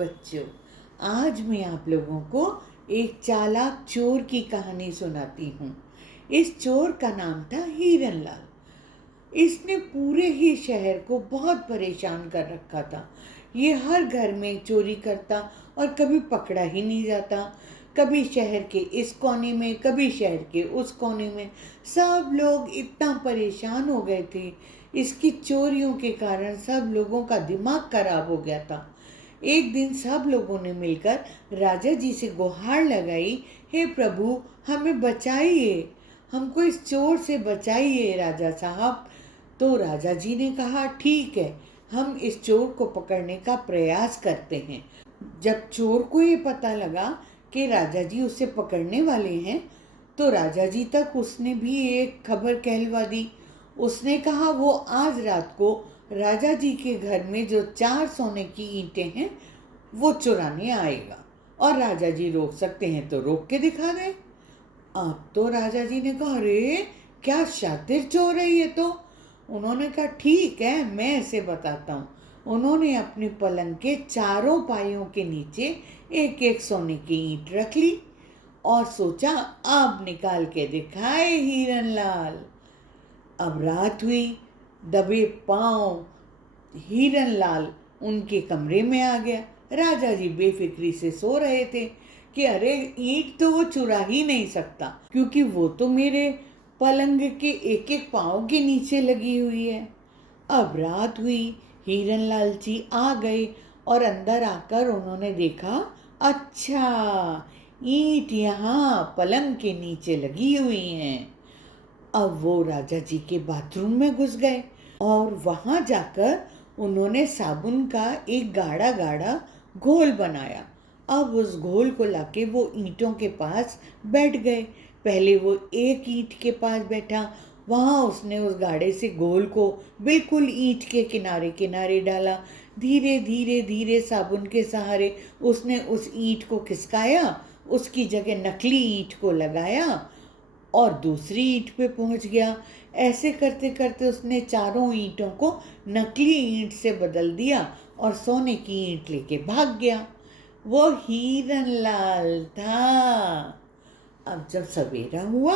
बच्चों, आज मैं आप लोगों को एक चालाक चोर की कहानी सुनाती हूँ। इस चोर का नाम था हिरनलाल। इसने पूरे ही शहर को बहुत परेशान कर रखा था। ये हर घर में चोरी करता और कभी पकड़ा ही नहीं जाता। कभी शहर के इस कोने में, कभी शहर के उस कोने में। सब लोग इतना परेशान हो गए थे। इसकी चोरियों के कारण सब लोगों का दिमाग खराब हो गया था। एक दिन सब लोगों ने मिलकर राजा जी से गुहार लगाई, हे प्रभु, हमें बचाइए, हमको इस चोर से बचाइए राजा साहब। तो राजा जी ने कहा, ठीक है, हम इस चोर को पकड़ने का प्रयास करते हैं। जब चोर को ये पता लगा कि राजा जी उसे पकड़ने वाले हैं, तो राजा जी तक उसने भी एक खबर कहलवा दी। उसने कहा वो आज रात को राजा जी के घर में जो 4 सोने की ईंटें हैं वो चुराने आएगा, और राजा जी रोक सकते हैं तो रोक के दिखा दें। अब तो राजा जी ने कहा, अरे क्या शातिर चोर है ये तो। उन्होंने कहा, ठीक है, मैं इसे बताता हूँ। उन्होंने अपने पलंग के चारों पायों के नीचे एक एक सोने की ईंट रख ली और सोचा, अब निकाल के दिखाए हिरनलाल। अब रात हुई। दबे पांव हिरनलाल उनके कमरे में आ गया। राजा जी बेफिक्री से सो रहे थे कि अरे ईंट तो वो चुरा ही नहीं सकता, क्योंकि वो तो मेरे पलंग के एक एक पांव के नीचे लगी हुई है। अब रात हुई। हिरनलाल जी आ गए और अंदर आकर उन्होंने देखा, अच्छा, ईंट यहाँ पलंग के नीचे लगी हुई हैं। अब वो राजा जी के बाथरूम में घुस गए और वहाँ जाकर उन्होंने साबुन का एक गाढ़ा गाढ़ा घोल बनाया। अब उस घोल को लाके वो ईंटों के पास बैठ गए। पहले वो एक ईंट के पास बैठा, वहाँ उसने उस गाढ़े से घोल को बिल्कुल ईंट के किनारे किनारे डाला। धीरे धीरे धीरे साबुन के सहारे उसने उस ईंट को खिसकाया, उसकी जगह नकली ईंट को लगाया और दूसरी ईंट पे पहुंच गया। ऐसे करते करते उसने चारों ईंटों को नकली ईंट से बदल दिया और सोने की ईंट लेके भाग गया। वो हिरनलाल था। अब जब सवेरा हुआ,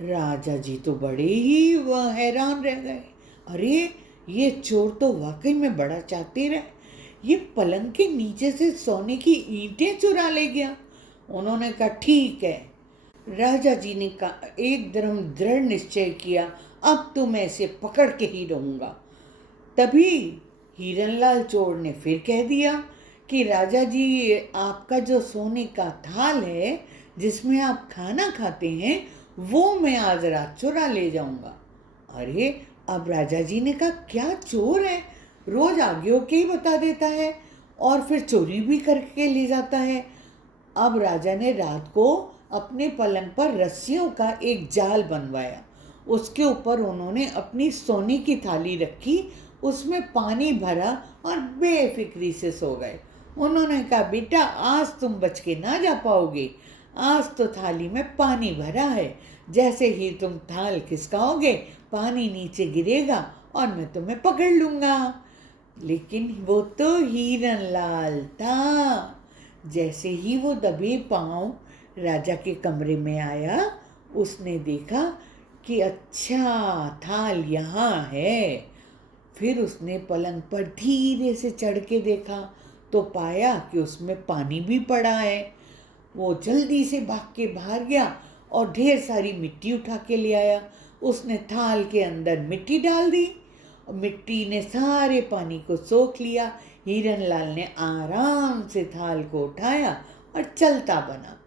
राजा जी तो बड़े ही वह हैरान रह गए। अरे ये चोर तो वाकई में बड़ा चातिर है, ये पलंग के नीचे से सोने की ईंटें चुरा ले गया। उन्होंने कहा, ठीक है। राजा जी ने एकदम दृढ़ निश्चय किया, अब तो मैं इसे पकड़ के ही रहूंगा। तभी हिरनलाल चोर ने फिर कह दिया कि राजा जी, आपका जो सोने का थाल है जिसमें आप खाना खाते हैं, वो मैं आज रात चुरा ले जाऊंगा। अरे अब राजा जी ने कहा, क्या चोर है, रोज आगे होके ही बता देता है और फिर चोरी भी करके ले जाता है। अब राजा ने रात को अपने पलंग पर रस्सियों का एक जाल बनवाया। उसके ऊपर उन्होंने अपनी सोने की थाली रखी, उसमें पानी भरा और बेफिक्री से सो गए। उन्होंने कहा, बेटा, आज तुम बच के ना जा पाओगे, आज तो थाली में पानी भरा है, जैसे ही तुम थाल खिसकाओगे पानी नीचे गिरेगा और मैं तुम्हें पकड़ लूँगा। लेकिन वो तो हिरनलाल था। जैसे ही वो दबे पांव राजा के कमरे में आया, उसने देखा कि अच्छा, थाल यहाँ है। फिर उसने पलंग पर धीरे से चढ़ के देखा तो पाया कि उसमें पानी भी पड़ा है। वो जल्दी से भाग के बाहर गया और ढेर सारी मिट्टी उठा के ले आया। उसने थाल के अंदर मिट्टी डाल दी, मिट्टी ने सारे पानी को सोख लिया। हिरनलाल ने आराम से थाल को उठाया और चलता बना।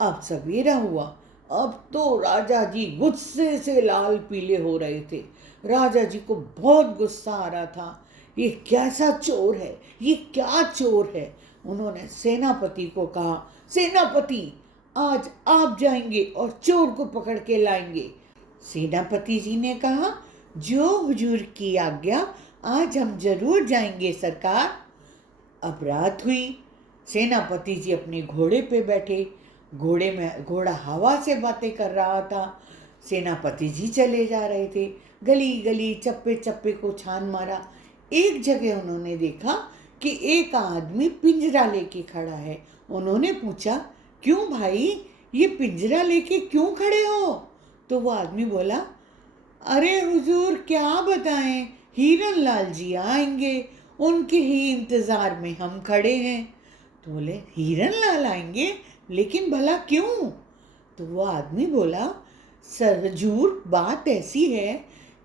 अब सवेरा हुआ। अब तो राजा जी गुस्से से लाल पीले हो रहे थे। राजा जी को बहुत गुस्सा आ रहा था। ये कैसा चोर है, ये क्या चोर है। उन्होंने सेनापति को कहा, सेनापति, आज आप जाएंगे और चोर को पकड़ के लाएंगे। सेनापति जी ने कहा, जो हुजूर की आज्ञा, आज हम जरूर जाएंगे सरकार। अब रात हुई। सेनापति जी अपने घोड़े पे बैठे, घोड़ा हवा से बातें कर रहा था। सेनापति जी चले जा रहे थे, गली गली चप्पे चप्पे को छान मारा। एक जगह उन्होंने देखा कि एक आदमी पिंजरा लेके खड़ा है। उन्होंने पूछा, क्यों भाई, ये पिंजरा लेके क्यों खड़े हो? तो वो आदमी बोला, अरे हुजूर क्या बताएं, हीरन लाल जी आएंगे, उनके ही इंतज़ार में हम खड़े हैं। तो बोले, हीरन लाल आएंगे, लेकिन भला क्यों? तो वो आदमी बोला, सर हुजूर बात ऐसी है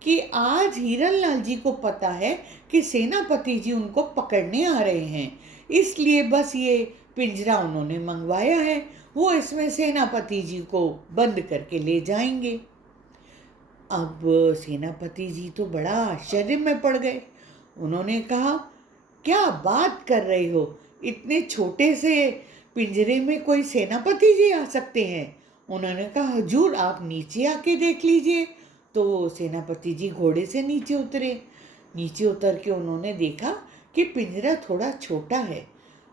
कि आज हीरन लाल जी को पता है कि सेनापति जी उनको पकड़ने आ रहे हैं, इसलिए बस ये पिंजरा उन्होंने मंगवाया है। वो इसमें सेनापति जी को बंद करके ले जाएंगे। अब सेनापति जी तो बड़ा आश्चर्य में पड़ गए। उन्होंने कहा, क्या बात कर रहे हो, इतने छोटे से पिंजरे में कोई सेनापति जी आ सकते हैं? उन्होंने कहा, हुजूर आप नीचे आके देख लीजिए। तो सेनापति जी घोड़े से नीचे उतरे। नीचे उतर के उन्होंने देखा कि पिंजरा थोड़ा छोटा है।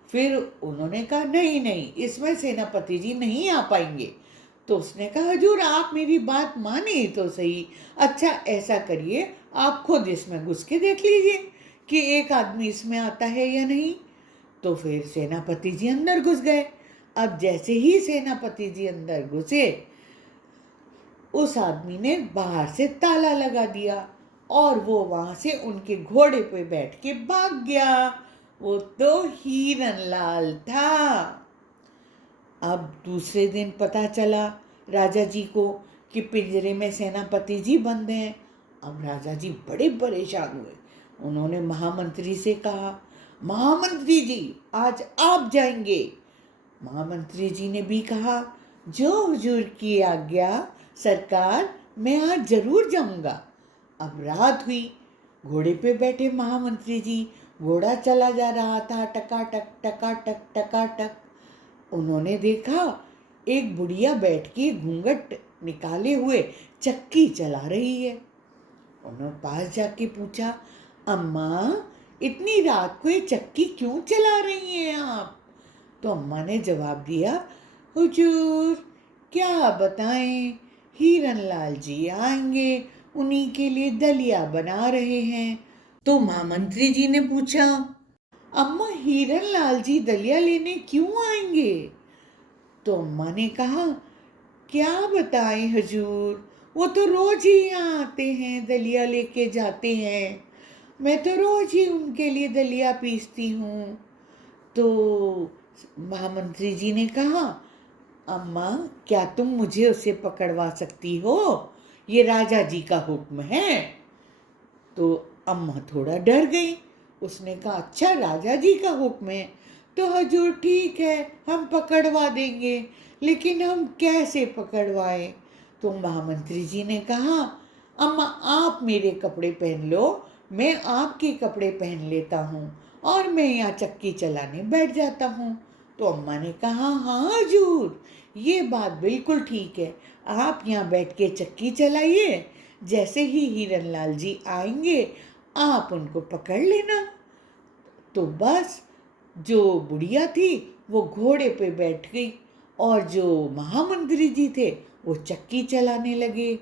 फिर उन्होंने कहा, नहीं नहीं, इसमें सेनापति जी नहीं आ पाएंगे। तो उसने कहा, हुजूर आप मेरी बात माने तो सही। अच्छा ऐसा करिए, आप खुद इसमें घुस के देख लीजिए कि एक आदमी इसमें आता है या नहीं। तो फिर सेनापति जी अंदर घुस गए। अब जैसे ही सेनापति जी अंदर घुसे, उस आदमी ने बाहर से ताला लगा दिया और वो वहां से उनके घोड़े पे बैठ के भाग गया। वो तो हीरन लाल था। अब दूसरे दिन पता चला राजा जी को कि पिंजरे में सेनापति जी बंद हैं। अब राजा जी बड़े परेशान हुए। उन्होंने महामंत्री से कहा, महामंत्री जी आज आप जाएंगे। महामंत्री जी ने भी कहा, जो हुजूर की आज्ञा सरकार, मैं आज जरूर जाऊंगा। अब रात हुई। घोड़े पे बैठे महामंत्री जी, घोड़ा चला जा रहा था टकाटक टकाटक टकाटक। उन्होंने देखा एक बुढ़िया बैठ के घूंघट निकाले हुए चक्की चला रही है। उन्होंने पास जाके पूछा, अम्मा इतनी रात को ये चक्की क्यों चला रही हैं आप? तो अम्मा ने जवाब दिया, हुजूर क्या बताएं, हीरन लाल जी आएंगे, उन्हीं के लिए दलिया बना रहे हैं। तो महामंत्री जी ने पूछा, अम्मा हीरन लाल जी दलिया लेने क्यों आएंगे? तो अम्मा ने कहा, क्या बताएं हुजूर, वो तो रोज ही यहाँ आते हैं, दलिया लेके जाते हैं। मैं तो रोज ही उनके लिए दलिया पीसती हूँ। तो महामंत्री जी ने कहा, अम्मा क्या तुम मुझे उसे पकड़वा सकती हो? ये राजा जी का हुक्म है। तो अम्मा थोड़ा डर गई। उसने कहा, अच्छा राजा जी का हुक्म है तो हजूर ठीक है, हम पकड़वा देंगे, लेकिन हम कैसे पकड़वाएं? तो महामंत्री जी ने कहा, अम्मा आप मेरे कपड़े पहन लो, मैं आपके कपड़े पहन लेता हूँ और मैं यहाँ चक्की चलाने बैठ जाता हूँ। तो अम्मा ने कहा, हाँ हजूर ये बात बिल्कुल ठीक है, आप यहाँ बैठ के चक्की चलाइए, जैसे ही हीरन लाल जी आएंगे आप उनको पकड़ लेना। तो बस जो बुढ़िया थी वो घोड़े पे बैठ गई और जो महामंत्री जी थे वो चक्की चलाने लगे।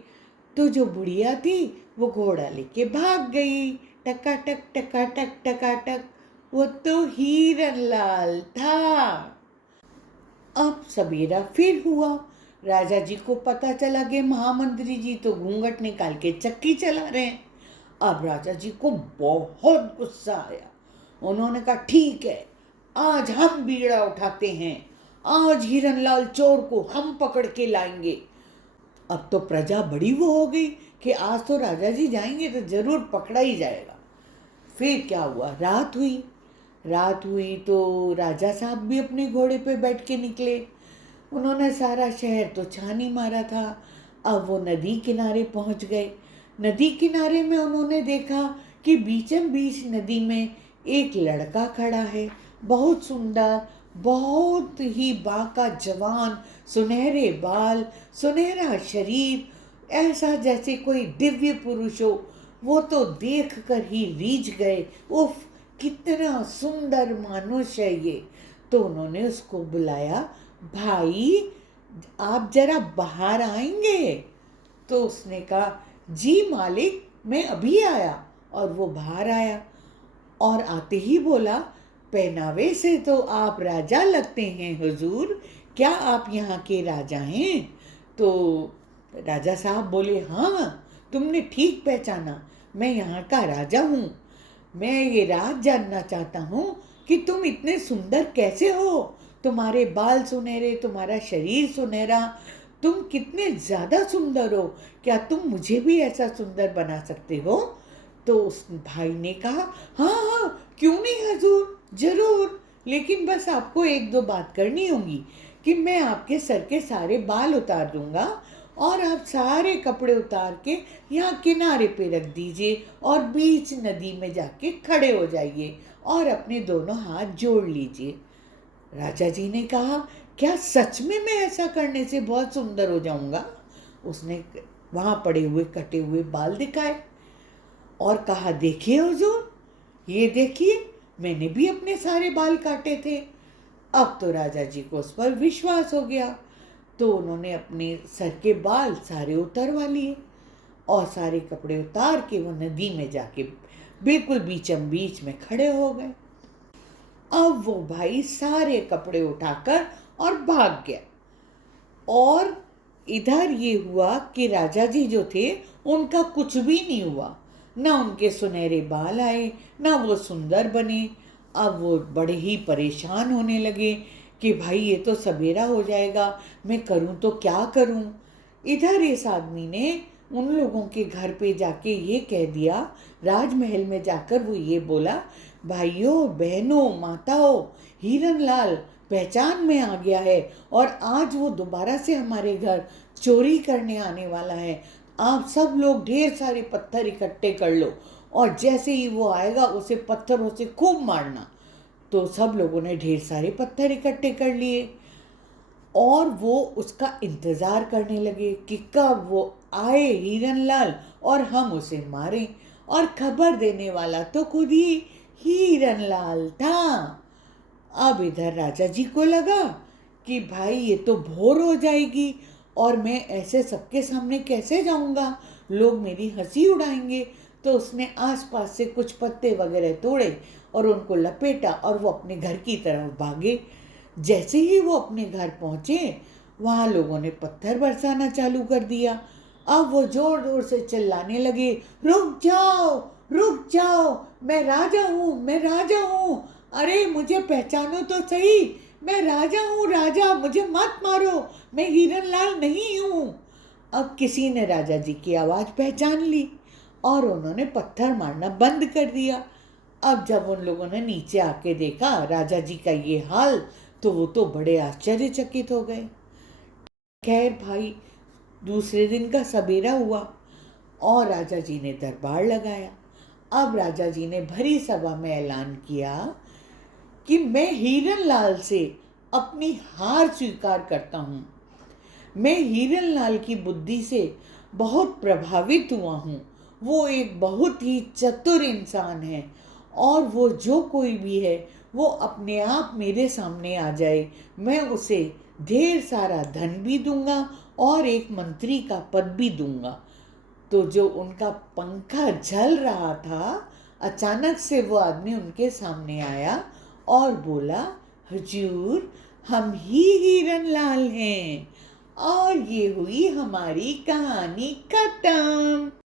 तो जो बुढ़िया थी वो घोड़ा लेके भाग गई, टकाटक टकाटक टकाटक। वो तो हीरन लाल था। अब सवेरा फिर हुआ। राजा जी को पता चला कि महामंत्री जी तो घूंघट निकाल के चक्की चला रहे हैं। अब राजा जी को बहुत गुस्सा आया। उन्होंने कहा, ठीक है आज हम बीड़ा उठाते हैं, आज हीरनलाल चोर को हम पकड़ के लाएंगे। अब तो प्रजा बड़ी वो हो गई कि आज तो राजा जी जाएंगे तो जरूर पकड़ा ही जाएगा। फिर क्या हुआ, रात हुई तो राजा साहब भी अपने घोड़े पे बैठ के निकले। उन्होंने सारा शहर तो छानी मारा था। अब वो नदी किनारे पहुंच गए। नदी किनारे में उन्होंने देखा कि बीचम बीच नदी में एक लड़का खड़ा है, बहुत सुंदर, बहुत ही बाका जवान, सुनहरे बाल, सुनहरा शरीर, ऐसा जैसे कोई दिव्य पुरुष हो। वो तो देख कर ही रीझ गए, उफ कितना सुंदर मानुष है ये। तो उन्होंने उसको बुलाया, भाई आप जरा बाहर आएंगे? तो उसने कहा, जी मालिक मैं अभी आया। और वो बाहर आया और आते ही बोला, पहनावे से तो आप राजा लगते हैं हुजूर, क्या आप यहाँ के राजा हैं? तो राजा साहब बोले, हाँ तुमने ठीक पहचाना, मैं यहाँ का राजा हूँ। मैं ये राज जानना चाहता हूँ कि तुम इतने सुंदर कैसे हो, तुम्हारे बाल सुनहरे, तुम्हारा शरीर सुनहरा, तुम कितने ज़्यादा सुंदर हो, क्या तुम मुझे भी ऐसा सुंदर बना सकते हो? तो उस भाई ने कहा, हाँ हाँ क्यों नहीं हजूर, जरूर, लेकिन बस आपको एक दो बात करनी होगी कि मैं आपके सर के सारे बाल उतार दूंगा और आप सारे कपड़े उतार के यहाँ किनारे पे रख दीजिए और बीच नदी में जाके खड़े हो जाइए और अपने दोनों हाथ जोड़ लीजिए। राजा जी ने कहा, क्या सच में मैं ऐसा करने से बहुत सुंदर हो जाऊंगा? उसने वहाँ पड़े हुए कटे हुए बाल दिखाए और कहा, देखिए हुजूर, ये देखिए, मैंने भी अपने सारे बाल काटे थे। अब तो राजा जी को उस पर विश्वास हो गया, तो उन्होंने अपने सर के बाल सारे उतरवा लिए और सारे कपड़े उतार के वो नदी में जाके बिल्कुल बीचम बीच में खड़े हो गए। अब वो भाई सारे कपड़े उठाकर और भाग गया। और इधर ये हुआ कि राजा जी जो थे उनका कुछ भी नहीं हुआ, ना उनके सुनहरे बाल आए, ना वो सुंदर बने। अब वो बड़े ही परेशान होने लगे कि भाई ये तो सवेरा हो जाएगा, मैं करूं तो क्या करूं। इधर इस आदमी ने उन लोगों के घर पे जाके ये कह दिया, राजमहल में जाकर वो ये बोला, भाइयों बहनों माताओं, हीरन लाल पहचान में आ गया है और आज वो दोबारा से हमारे घर चोरी करने आने वाला है। आप सब लोग ढेर सारे पत्थर इकट्ठे कर लो और जैसे ही वो आएगा उसे पत्थरों से खूब मारना। तो सब लोगों ने ढेर सारे पत्थर इकट्ठे कर लिए और वो उसका इंतज़ार करने लगे कि कब वो आए हीरनलाल और हम उसे मारें। और खबर देने वाला तो खुद ही हीरनलाल था। अब इधर राजा जी को लगा कि भाई ये तो भोर हो जाएगी और मैं ऐसे सबके सामने कैसे जाऊंगा, लोग मेरी हंसी उड़ाएंगे। तो उसने आसपास से कुछ पत्ते वगैरह तोड़े और उनको लपेटा और वो अपने घर की तरफ भागे। जैसे ही वो अपने घर पहुंचे, वहाँ लोगों ने पत्थर बरसाना चालू कर दिया। अब वो जोर जोर से चिल्लाने लगे, रुक जाओ, मैं राजा हूँ, मैं राजा हूँ, अरे मुझे पहचानो तो सही, मैं राजा हूँ, राजा, मुझे मत मारो, मैं हीरनलाल नहीं हूँ। अब किसी ने राजा जी की आवाज़ पहचान ली और उन्होंने पत्थर मारना बंद कर दिया। अब जब उन लोगों ने नीचे आके देखा राजा जी का ये हाल, तो वो तो बड़े आश्चर्यचकित हो गए। खैर भाई, दूसरे दिन का सवेरा हुआ और राजा जी ने दरबार लगाया। अब राजा जी ने भरी सभा में ऐलान किया कि मैं हीरनलाल से अपनी हार स्वीकार करता हूँ। मैं हीरनलाल की बुद्धि से बहुत प्रभावित हुआ हूँ। वो एक बहुत ही चतुर इंसान है और वो जो कोई भी है वो अपने आप मेरे सामने आ जाए, मैं उसे ढेर सारा धन भी दूंगा और एक मंत्री का पद भी दूंगा। तो जो उनका पंखा झल रहा था, अचानक से वो आदमी उनके सामने आया और बोला, हुजूर, हम ही हीरनलाल हैं और ये हुई हमारी कहानी खत्म।